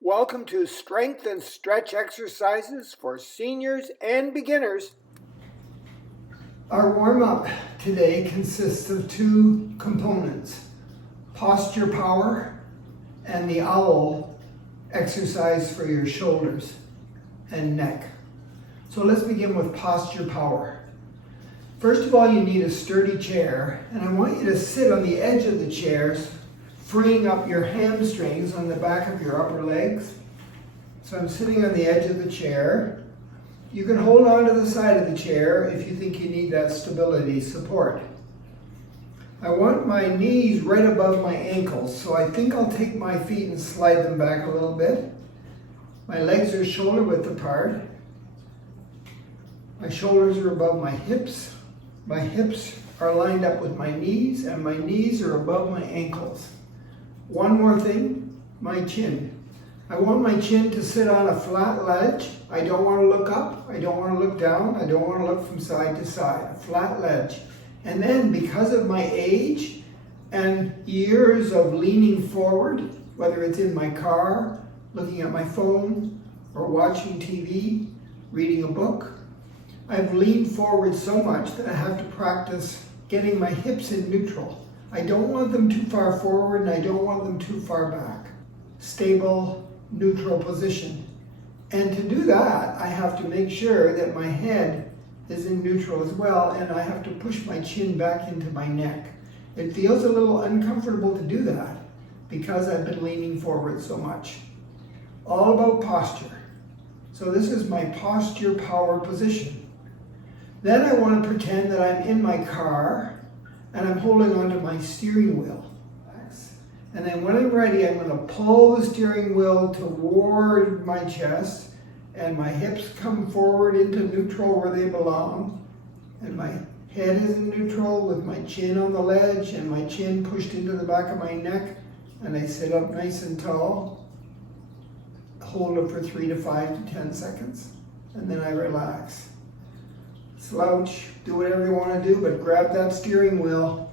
Welcome to Strength and Stretch Exercises for Seniors and Beginners. Our warm-up today consists of two components, posture power and the owl exercise for your shoulders and neck. So let's begin with posture power. First of all, you need a sturdy chair, and I want you to sit on the edge of the chairs, freeing up your hamstrings on the back of your upper legs. So I'm sitting on the edge of the chair. You can hold on to the side of the chair if you think you need that stability support. I want my knees right above my ankles, so I think I'll take my feet and slide them back a little bit. My legs are shoulder width apart. My shoulders are above my hips. My hips are lined up with my knees, and my knees are above my ankles. One more thing, my chin. I want my chin to sit on a flat ledge. I don't want to look up. I don't want to look down. I don't want to look from side to side. A flat ledge. And then because of my age and years of leaning forward, whether it's in my car, looking at my phone, or watching TV, reading a book, I've leaned forward so much that I have to practice getting my hips in neutral. I don't want them too far forward and I don't want them too far back. Stable, neutral position. And to do that, I have to make sure that my head is in neutral as well, and I have to push my chin back into my neck. It feels a little uncomfortable to do that because I've been leaning forward so much. All about posture. So this is my posture power position. Then I want to pretend that I'm in my car and I'm holding onto my steering wheel. And then when I'm ready, I'm going to pull the steering wheel toward my chest, and my hips come forward into neutral where they belong, and my head is in neutral with my chin on the ledge and my chin pushed into the back of my neck, and I sit up nice and tall, hold it for 3 to 5 to 10 seconds, and then I relax. Slouch, do whatever you want to do, but grab that steering wheel,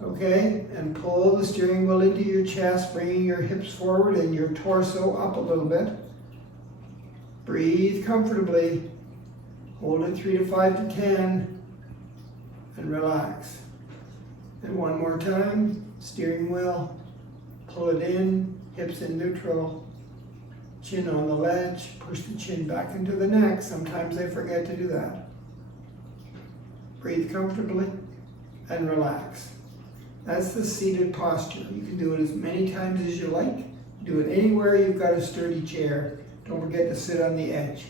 okay? And pull the steering wheel into your chest, bringing your hips forward and your torso up a little bit. Breathe comfortably. Hold it 3 to 5 to 10, and relax. And one more time, steering wheel, pull it in, hips in neutral, chin on the ledge, push the chin back into the neck. Sometimes I forget to do that. Breathe comfortably and relax. That's the seated posture. You can do it as many times as you like. Do it anywhere you've got a sturdy chair. Don't forget to sit on the edge.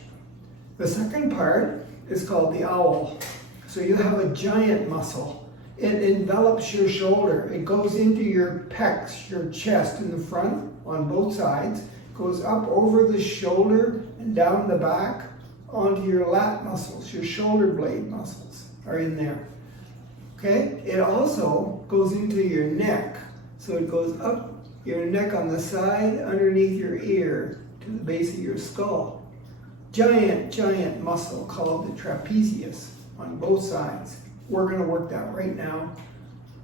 The second part is called the owl. So you have a giant muscle. It envelops your shoulder. It goes into your pecs, your chest in the front on both sides, goes up over the shoulder and down the back onto your lat muscles, your shoulder blade muscles are in there. Okay? It also goes into your neck. So it goes up your neck on the side, underneath your ear, to the base of your skull. Giant muscle called the trapezius on both sides. We're going to work that right now.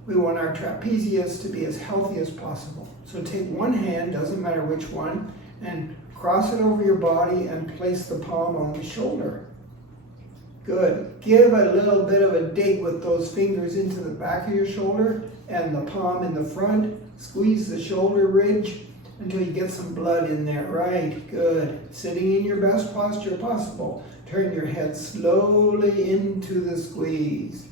We want our trapezius to be as healthy as possible. So take one hand, doesn't matter which one, and cross it over your body and place the palm on the shoulder. Good. Give a little bit of a dig with those fingers into the back of your shoulder and the palm in the front. Squeeze the shoulder ridge until you get some blood in there. Right. Good. Sitting in your best posture possible. Turn your head slowly into the squeeze.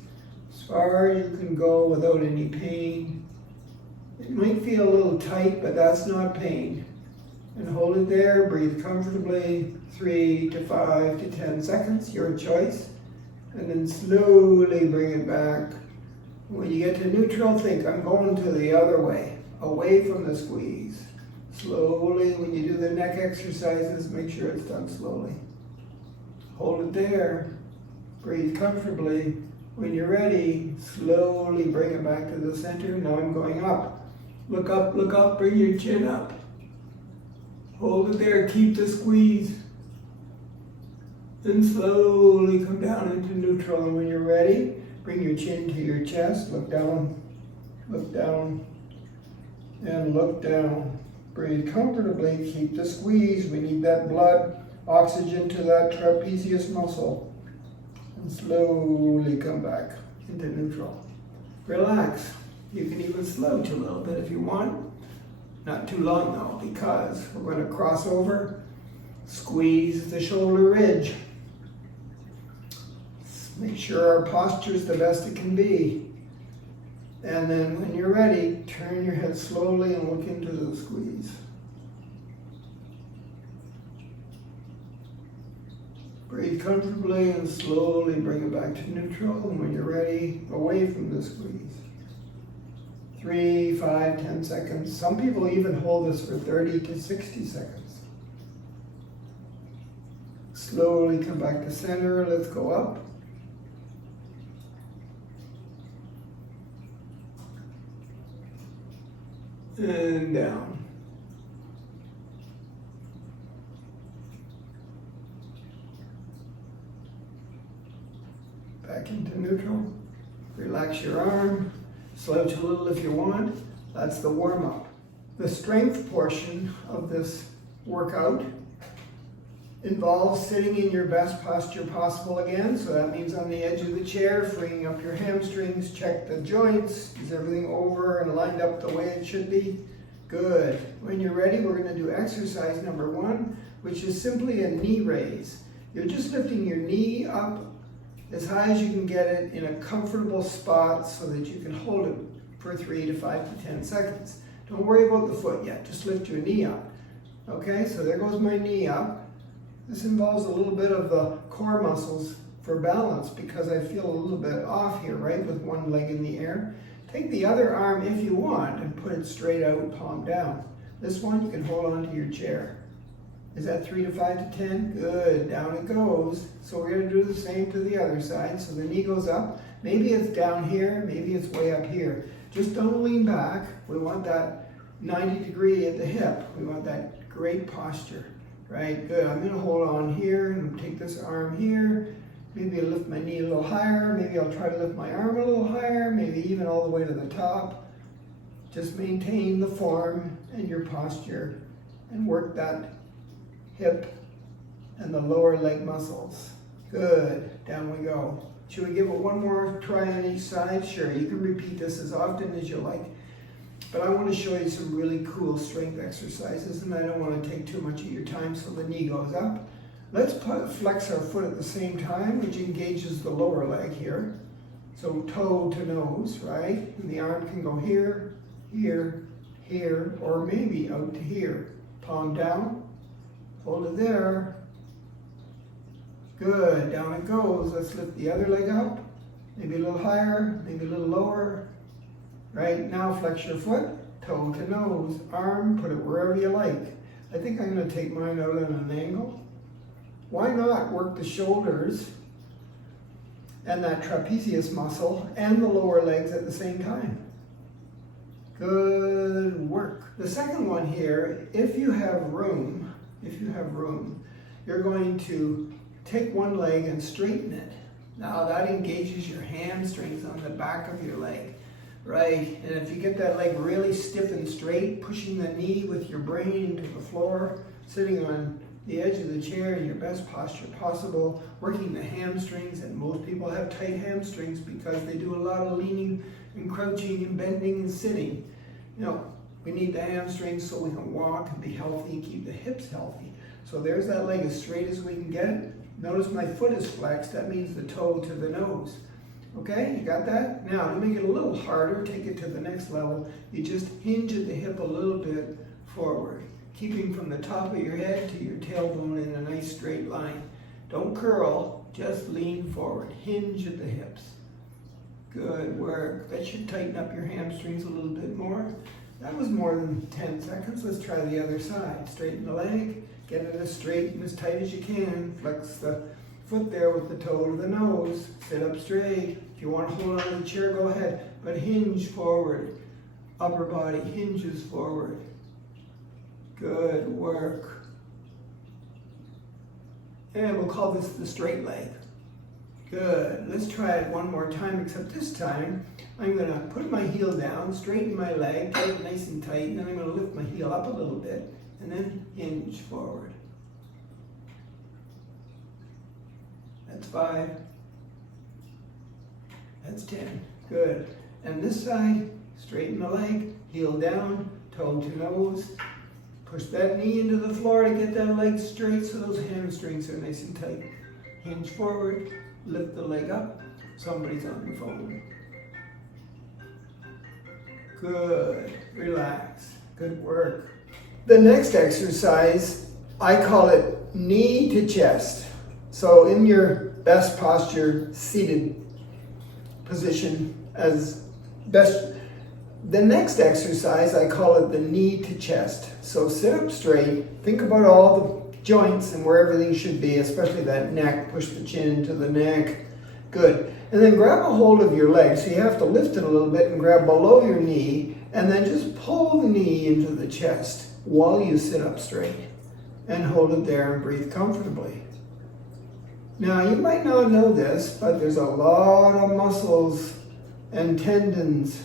As far as you can go without any pain. It might feel a little tight, but that's not pain. And hold it there, breathe comfortably, 3 to 5 to 10 seconds, your choice. And then slowly bring it back. When you get to neutral, think, I'm going to the other way, away from the squeeze. Slowly, when you do the neck exercises, make sure it's done slowly. Hold it there, breathe comfortably. When you're ready, slowly bring it back to the center. Now I'm going up. Look up, bring your chin up. Hold it there, keep the squeeze. Then slowly come down into neutral, and when you're ready, bring your chin to your chest, look down, and look down. Breathe comfortably, keep the squeeze. We need that blood, oxygen to that trapezius muscle. And slowly come back into neutral. Relax. You can even slouch a little bit if you want. Not too long though, because we're going to cross over, squeeze the shoulder ridge. Make sure our posture is the best it can be. And then when you're ready, turn your head slowly and look into the squeeze. Breathe comfortably and slowly bring it back to neutral. And when you're ready, away from the squeeze. 3, 5, 10 seconds. Some people even hold this for 30 to 60 seconds. Slowly come back to center. Let's go up. And down. Back into neutral. Relax your arm. Slouch a little if you want. That's the warm-up. The strength portion of this workout involves sitting in your best posture possible again. So that means on the edge of the chair, freeing up your hamstrings, check the joints. Is everything over and lined up the way it should be? Good. When you're ready, we're going to do exercise number 1, which is simply a knee raise. You're just lifting your knee up as high as you can get it in a comfortable spot so that you can hold it for 3 to 5 to 10 seconds. Don't worry about the foot yet, just lift your knee up. Okay, so there goes my knee up. This involves a little bit of the core muscles for balance because I feel a little bit off here, right, with one leg in the air. Take the other arm if you want and put it straight out, palm down. This one you can hold on to your chair. Is that 3 to 5 to 10? Good, down it goes. So we're going to do the same to the other side. So the knee goes up. Maybe it's down here, maybe it's way up here. Just don't lean back. We want that 90 degree at the hip. We want that great posture, right? Good, I'm going to hold on here and take this arm here. Maybe I'll lift my knee a little higher. Maybe I'll try to lift my arm a little higher, maybe even all the way to the top. Just maintain the form and your posture and work that hip and the lower leg muscles. Good, down we go. Should we give it one more try on each side? Sure, you can repeat this as often as you like. But I want to show you some really cool strength exercises and I don't want to take too much of your time so the knee goes up. Let's flex our foot at the same time, which engages the lower leg here. So toe to nose, right? And the arm can go here, here, here, or maybe out to here. Palm down. Hold it there. Good, down it goes. Let's lift the other leg up. Maybe a little higher, maybe a little lower. Right, now flex your foot, toe to nose, arm, put it wherever you like. I think I'm going to take mine out at an angle. Why not work the shoulders and that trapezius muscle and the lower legs at the same time? Good work. The second one here, if you have room, you're going to take one leg and straighten it. Now that engages your hamstrings on the back of your leg, right? And if you get that leg really stiff and straight, pushing the knee with your brain into the floor, sitting on the edge of the chair in your best posture possible, working the hamstrings, and most people have tight hamstrings because they do a lot of leaning and crouching and bending and sitting. You know, we need the hamstrings so we can walk and be healthy and keep the hips healthy. So there's that leg as straight as we can get it. Notice my foot is flexed. That means the toe to the nose. Okay, you got that? Now, to make it a little harder, take it to the next level. You just hinge at the hip a little bit forward, keeping from the top of your head to your tailbone in a nice straight line. Don't curl, just lean forward. Hinge at the hips. Good work. That should tighten up your hamstrings a little bit more. That was more than 10 seconds. Let's try the other side. Straighten the leg. Get it as straight and as tight as you can. Flex the foot there with the toe to the nose. Sit up straight. If you want to hold on to the chair, go ahead. But hinge forward. Upper body hinges forward. Good work. And we'll call this the straight leg. Good. Let's try it one more time, except this time I'm going to put my heel down, straighten my leg, get it nice and tight, and then I'm going to lift my heel up a little bit, and then hinge forward. That's 5. That's 10. Good. And this side, straighten the leg, heel down, toe to nose. Push that knee into the floor to get that leg straight so those hamstrings are nice and tight. Hinge forward, lift the leg up. Somebody's on the phone. Good. Relax. Good work. The next exercise, I call it knee to chest. So in your best posture, seated position as best. The next exercise, I call it the knee to chest. So sit up straight, think about all the joints and where everything should be, especially that neck, push the chin into the neck. Good. And then grab a hold of your leg. So you have to lift it a little bit and grab below your knee, and then just pull the knee into the chest while you sit up straight. And hold it there and breathe comfortably. Now, you might not know this, but there's a lot of muscles and tendons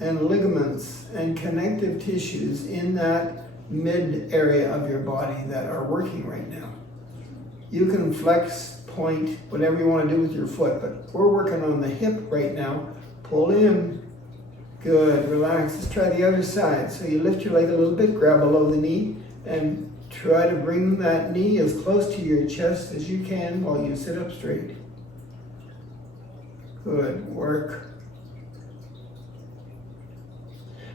and ligaments and connective tissues in that mid area of your body that are working right now. You can flex, point, whatever you want to do with your foot, but we're working on the hip right now. Pull in. Good. Relax. Let's try the other side. So you lift your leg a little bit, grab below the knee, and try to bring that knee as close to your chest as you can while you sit up straight. Good work.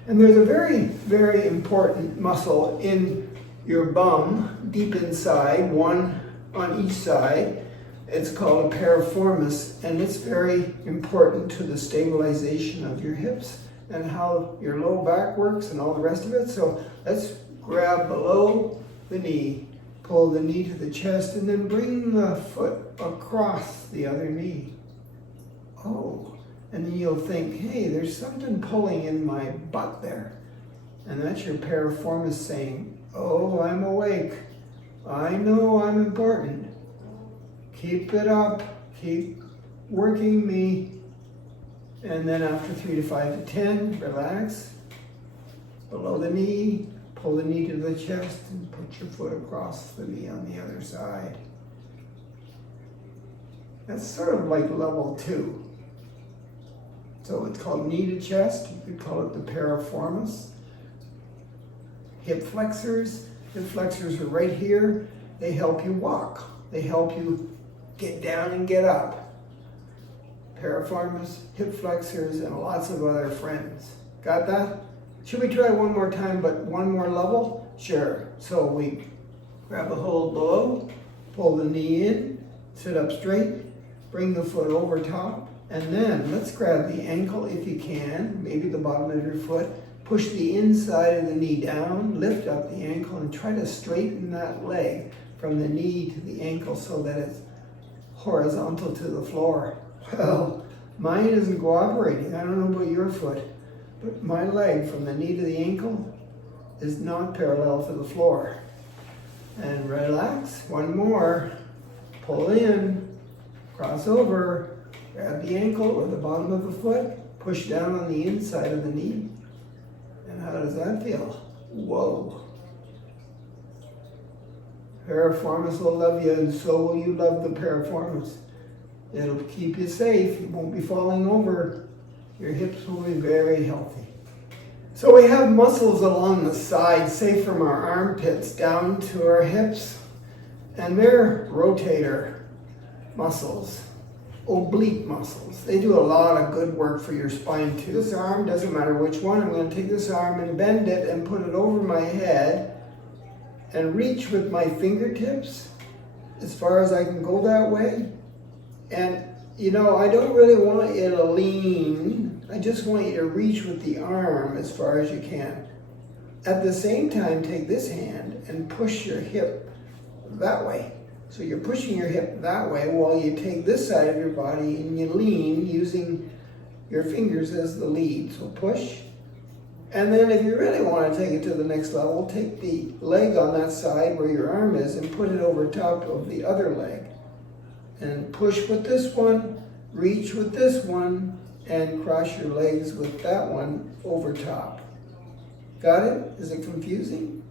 And there's a very, very important muscle in your bum, deep inside, one on each side. It's called a piriformis, and it's very important to the stabilization of your hips and how your low back works and all the rest of it. So let's grab below the knee, pull the knee to the chest, and then bring the foot across the other knee. Oh, and then you'll think, hey, there's something pulling in my butt there. And that's your piriformis saying, oh, I'm awake. I know I'm important. Keep it up. Keep working me. And then after 3 to 5 to 10, relax. Below the knee, pull the knee to the chest and put your foot across the knee on the other side. That's sort of like level 2. So it's called knee to chest. You could call it the piriformis. Hip flexors. Hip flexors are right here. They help you walk. They help you get down and get up. Piriformis, hip flexors, and lots of other friends. Got that? Should we try one more time, but one more level? Sure. So we grab a hold below, pull the knee in, sit up straight, bring the foot over top, and then let's grab the ankle if you can, maybe the bottom of your foot, push the inside of the knee down, lift up the ankle, and try to straighten that leg from the knee to the ankle so that it's horizontal to the floor. Well, mine isn't cooperating. I don't know about your foot, but my leg from the knee to the ankle is not parallel to the floor. And relax. One more. Pull in, cross over, grab the ankle or the bottom of the foot, push down on the inside of the knee. And how does that feel? Whoa. Piriformis will love you, and so will you love the piriformis. It'll keep you safe. You won't be falling over. Your hips will be very healthy. So we have muscles along the side, say from our armpits down to our hips, and they're rotator muscles, oblique muscles. They do a lot of good work for your spine too. This arm, doesn't matter which one, I'm going to take this arm and bend it and put it over my head and reach with my fingertips as far as I can go that way. And you know, I don't really want you to lean. I just want you to reach with the arm as far as you can. At the same time, take this hand and push your hip that way. So you're pushing your hip that way while you take this side of your body and you lean using your fingers as the lead. So push. And then if you really want to take it to the next level, take the leg on that side where your arm is and put it over top of the other leg. and push with this one, reach with this one, and cross your legs with that one over top. Got it? Is it confusing?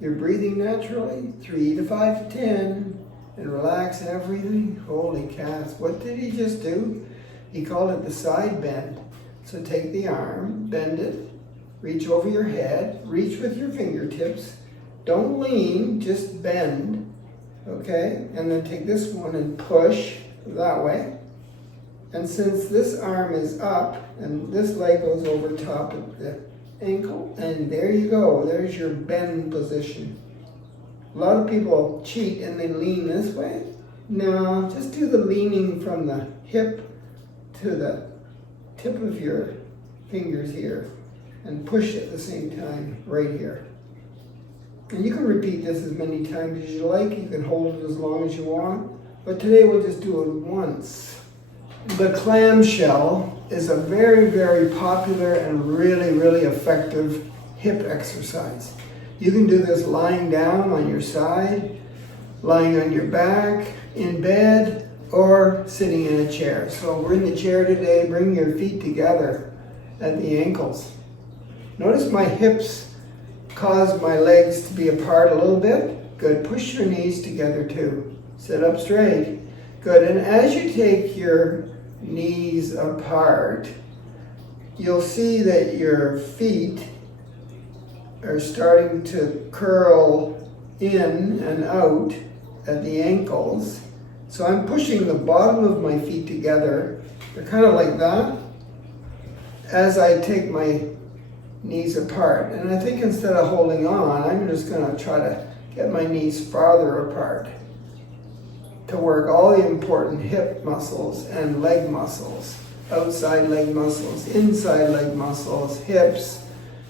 You're breathing naturally, 3 to 5 to 10, and relax everything. Holy cats, what did he just do? He called it the side bend. So take the arm, bend it, reach over your head, reach with your fingertips. Don't lean, just bend, okay? And then take this one and push that way. And since this arm is up and this leg goes over top of the ankle, and there you go, there's your bend position. A lot of people cheat and they lean this way. No, just do the leaning from the hip to the tip of your fingers here and push at the same time right here. And you can repeat this as many times as you like. You can hold it as long as you want, but today we'll just do it once. The clamshell is a very, very popular and really, really effective hip exercise. You can do this lying down on your side, lying on your back, in bed, or sitting in a chair. So we're in the chair today. Bring your feet together at the ankles. Notice my hips cause my legs to be apart a little bit. Good. Push your knees together too. Sit up straight. Good. And as you take your knees apart, you'll see that your feet are starting to curl in and out at the ankles. So I'm pushing the bottom of my feet together. They're kind of like that as I take my knees apart. And I think instead of holding on, I'm just going to try to get my knees farther apart to work all the important hip muscles and leg muscles, outside leg muscles, inside leg muscles, hips,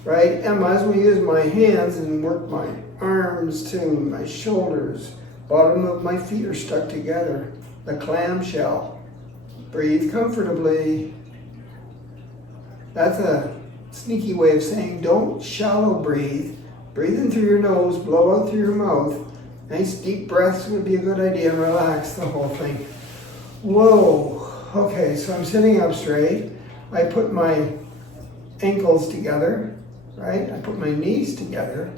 right? And I might as well use my hands and work my arms too, my shoulders. Bottom of my feet are stuck together. The clamshell. Breathe comfortably. That's a sneaky way of saying don't shallow breathe. Breathe in through your nose, blow out through your mouth. Nice deep breaths would be a good idea. Relax the whole thing. Whoa. Okay, so I'm sitting up straight. I put my ankles together, right? I put my knees together.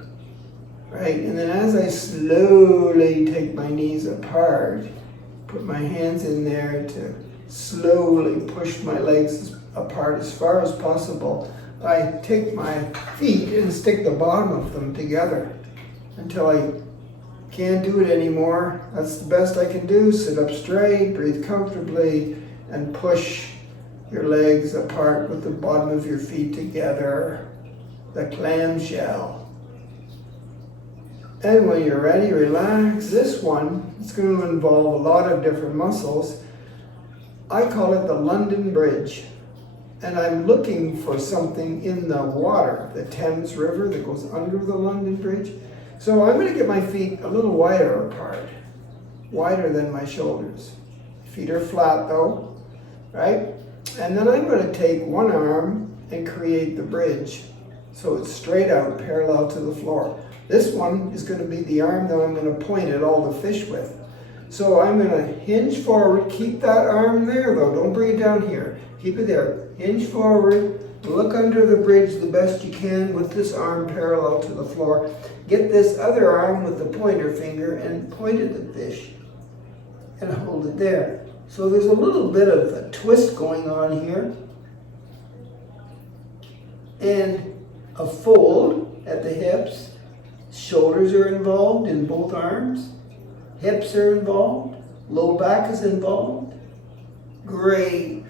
Right, and then as I slowly take my knees apart, put my hands in there to slowly push my legs apart as far as possible, I take my feet and stick the bottom of them together until I can't do it anymore. That's the best I can do. Sit up straight, breathe comfortably, and push your legs apart with the bottom of your feet together. The clamshell. And when you're ready, relax. This one is going to involve a lot of different muscles. I call it the London Bridge. And I'm looking for something in the water, the Thames River that goes under the London Bridge. So I'm going to get my feet a little wider apart, wider than my shoulders. Feet are flat though, right? And then I'm going to take one arm and create the bridge. So it's straight out, parallel to the floor. This one is going to be the arm that I'm going to point at all the fish with. So I'm going to hinge forward. Keep that arm there though. Don't bring it down here. Keep it there. Hinge forward. Look under the bridge the best you can with this arm parallel to the floor. Get this other arm with the pointer finger and point at the fish. And hold it there. So there's a little bit of a twist going on here. And a fold at the hips. Shoulders are involved in both arms. Hips are involved. Low back is involved. Great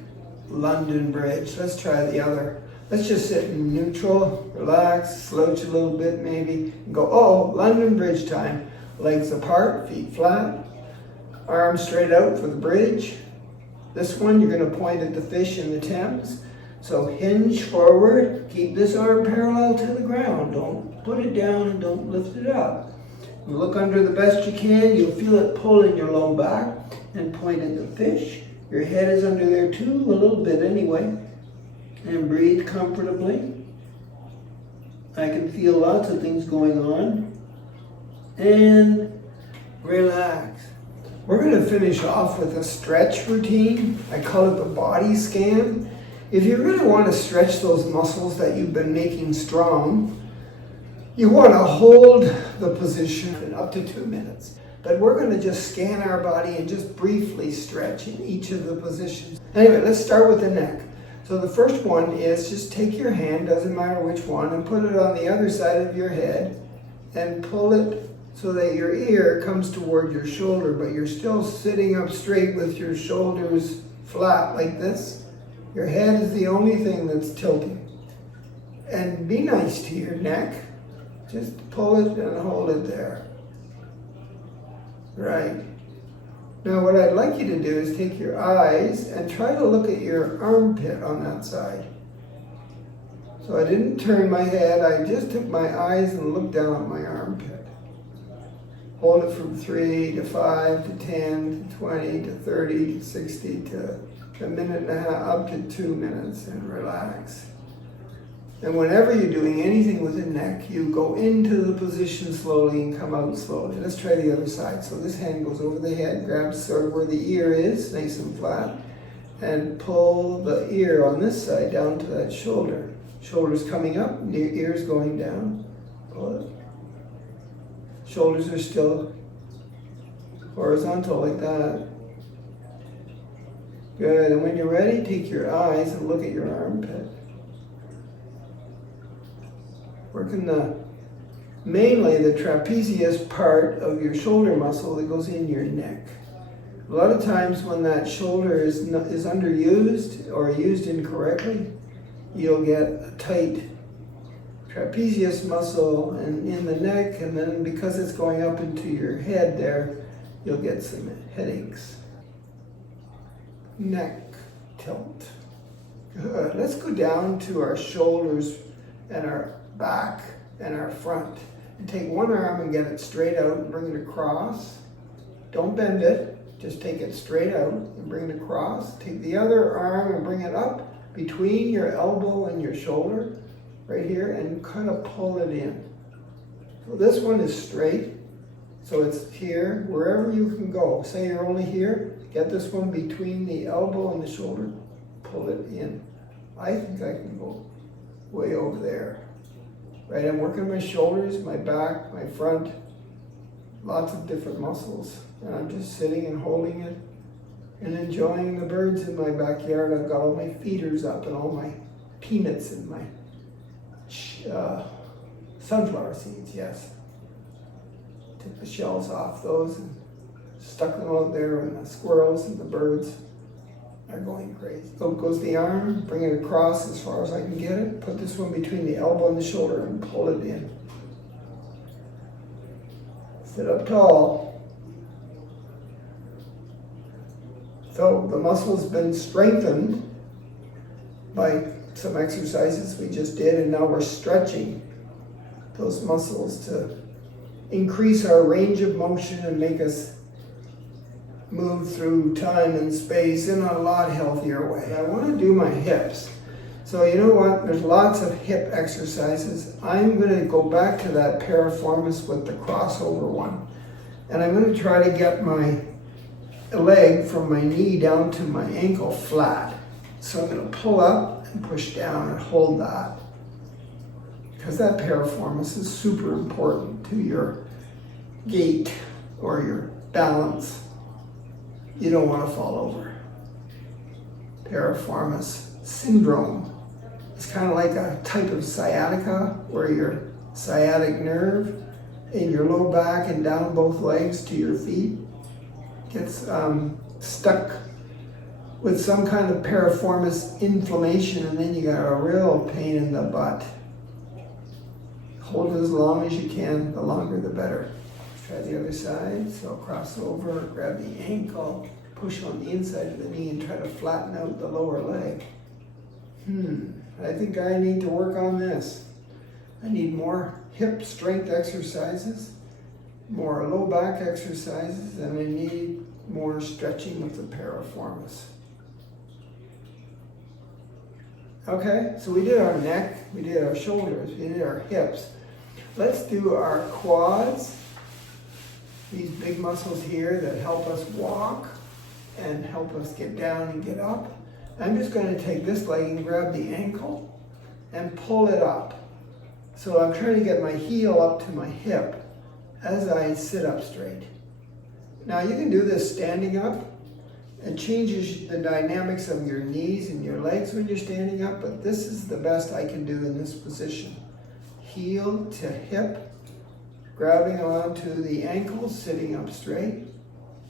London Bridge. Let's try the other. Let's just sit in neutral, relax, slouch a little bit maybe. And go, oh, London Bridge time. Legs apart, feet flat. Arms straight out for the bridge. This one you're going to point at the fish in the Thames. So hinge forward, keep this arm parallel to the ground. Don't put it down and don't lift it up. You look under the best you can. You'll feel it pull in your low back and point at the fish. Your head is under there too, a little bit anyway. And breathe comfortably. I can feel lots of things going on. And relax. We're going to finish off with a stretch routine. I call it the body scan. If you really want to stretch those muscles that you've been making strong, you want to hold the position in up to 2 minutes. But we're going to just scan our body and just briefly stretch in each of the positions. Anyway, let's start with the neck. So the first one is just take your hand, doesn't matter which one, and put it on the other side of your head and pull it so that your ear comes toward your shoulder, but you're still sitting up straight with your shoulders flat like this. Your head is the only thing that's tilting. And be nice to your neck. Just pull it and hold it there. Right. Now what I'd like you to do is take your eyes and try to look at your armpit on that side. So I didn't turn my head, I just took my eyes and looked down at my armpit. Hold it from 3 to 5 to 10 to 20 to 30 to 60 to a minute and a half, up to 2 minutes, and relax. And whenever you're doing anything with the neck, you go into the position slowly and come out slowly. Let's try the other side. So this hand goes over the head, grabs sort of where the ear is, nice and flat, and pull the ear on this side down to that shoulder. Shoulders coming up, ears going down. Pull it. Shoulders are still horizontal like that. Good, and when you're ready, take your eyes and look at your armpit. Working mainly the trapezius part of your shoulder muscle that goes in your neck. A lot of times when that shoulder is underused or used incorrectly, you'll get a tight trapezius muscle in the neck, and then because it's going up into your head there, you'll get some headaches. Neck tilt. Good. Let's go down to our shoulders and our back and our front. And take one arm and get it straight out and bring it across. Don't bend it, just take it straight out and bring it across. Take the other arm and bring it up between your elbow and your shoulder, right here, and kind of pull it in. So this one is straight, so it's here, wherever you can go. Say you're only here, get this one between the elbow and the shoulder, pull it in. I think I can go way over there. Right, I'm working my shoulders, my back, my front, lots of different muscles. And I'm just sitting and holding it and enjoying the birds in my backyard. I've got all my feeders up and all my peanuts and my sunflower seeds, yes. Took the shells off those and stuck them out there, and the squirrels and the birds are going crazy. So goes the arm, bring it across as far as I can get it. Put this one between the elbow and the shoulder and pull it in. Sit up tall. So the muscle's been strengthened by some exercises we just did, and now we're stretching those muscles to increase our range of motion and make us move through time and space in a lot healthier way. I want to do my hips. So you know what? There's lots of hip exercises. I'm going to go back to that piriformis with the crossover one. And I'm going to try to get my leg from my knee down to my ankle flat. So I'm going to pull up and push down and hold that. Because that piriformis is super important to your gait or your balance. You don't want to fall over. Piriformis syndrome. It's kind of like a type of sciatica where your sciatic nerve in your low back and down both legs to your feet gets stuck with some kind of piriformis inflammation, and then you got a real pain in the butt. Hold it as long as you can, the longer the better. Try the other side, so cross over, grab the ankle, push on the inside of the knee and try to flatten out the lower leg. I think I need to work on this. I need more hip strength exercises, more low back exercises, and I need more stretching with the piriformis. Okay, so we did our neck, we did our shoulders, we did our hips. Let's do our quads, these big muscles here that help us walk and help us get down and get up. I'm just going to take this leg and grab the ankle and pull it up. So I'm trying to get my heel up to my hip as I sit up straight. Now you can do this standing up. It changes the dynamics of your knees and your legs when you're standing up, but this is the best I can do in this position. Heel to hip, grabbing onto the ankles, sitting up straight,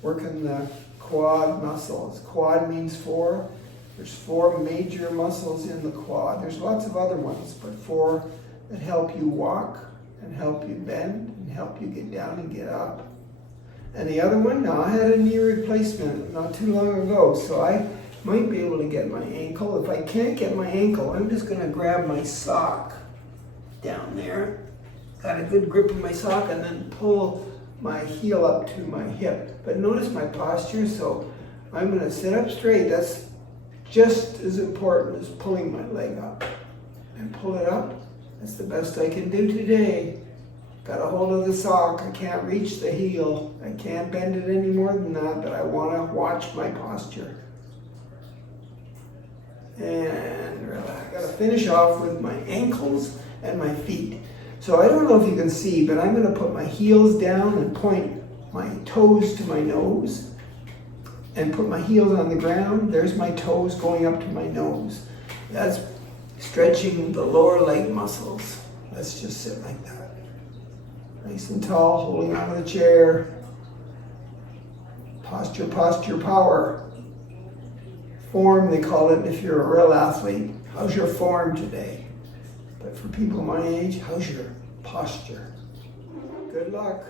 working the quad muscles. Quad means four. There's four major muscles in the quad. There's lots of other ones, but four that help you walk and help you bend and help you get down and get up. And the other one, now I had a knee replacement not too long ago, so I might be able to get my ankle. If I can't get my ankle, I'm just going to grab my sock down there. Got a good grip of my sock and then pull my heel up to my hip. But notice my posture, so I'm going to sit up straight. That's just as important as pulling my leg up. And pull it up. That's the best I can do today. Got a hold of the sock. I can't reach the heel. I can't bend it any more than that, but I want to watch my posture. And relax. Got to finish off with my ankles and my feet. So I don't know if you can see, but I'm going to put my heels down and point my toes to my nose and put my heels on the ground. There's my toes going up to my nose. That's stretching the lower leg muscles. Let's just sit like that. Nice and tall, holding onto the chair. Posture, posture, power. Form, they call it if you're a real athlete. How's your form today? But for people my age, how's your posture? Good luck.